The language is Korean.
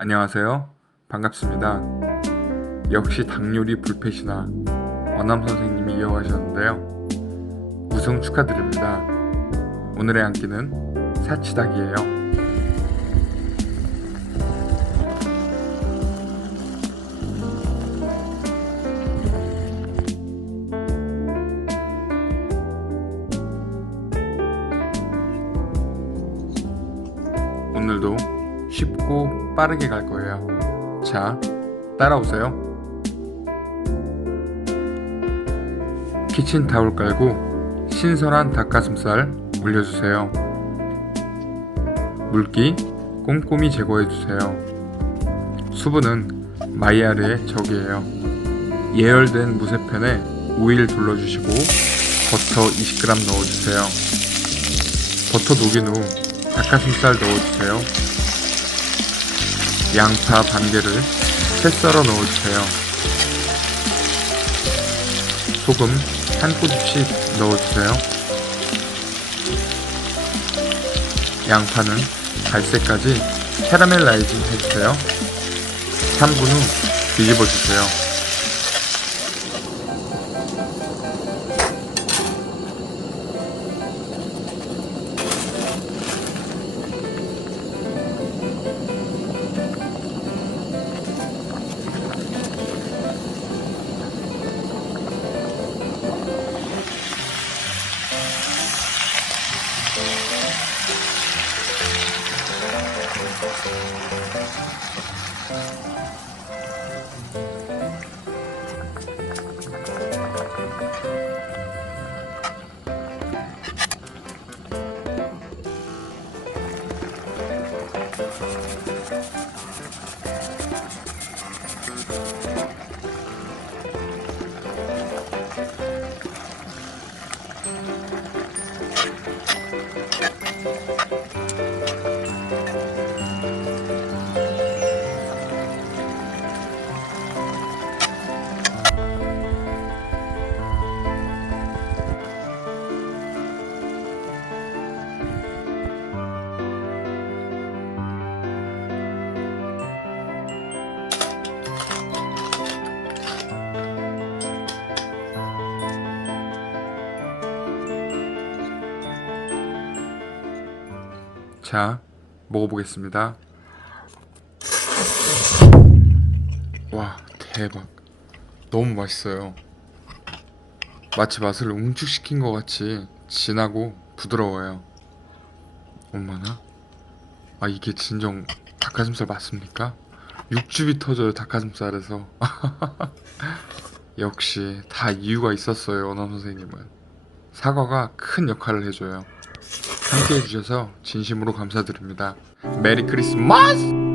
안녕하세요. 반갑습니다. 역시 닭요리 불패시나 원남 선생님이 이어가셨는데요. 우승 축하드립니다. 오늘의 한 끼는 사치닭이에요. 오늘도 쉽고 빠르게 갈 거예요. 자, 따라오세요. 키친타올 깔고 신선한 닭가슴살 올려주세요. 물기 꼼꼼히 제거해주세요. 수분은 마이야르의 적이에요. 예열된 무쇠팬에 오일 둘러주시고 버터 20g 넣어주세요. 버터 녹인 후 닭가슴살 넣어주세요. 양파 반 개를 채 썰어 넣어주세요. 소금 한 꼬집씩 넣어주세요. 양파는 갈색까지 캐러멜라이징 해주세요. 3분 후 뒤집어 주세요. you 자, 먹어보겠습니다. 와, 대박. 너무 맛있어요. 마치 맛을 응축시킨 것 같이 진하고 부드러워요. 엄마나? 아, 이게 진정 닭가슴살 맞습니까? 육즙이 터져요, 닭가슴살에서. 역시 다 이유가 있었어요, 원암 선생님은. 사과가 큰 역할을 해줘요. 함께 해 주셔서 진심으로 감사드립니다. 메리 크리스마스!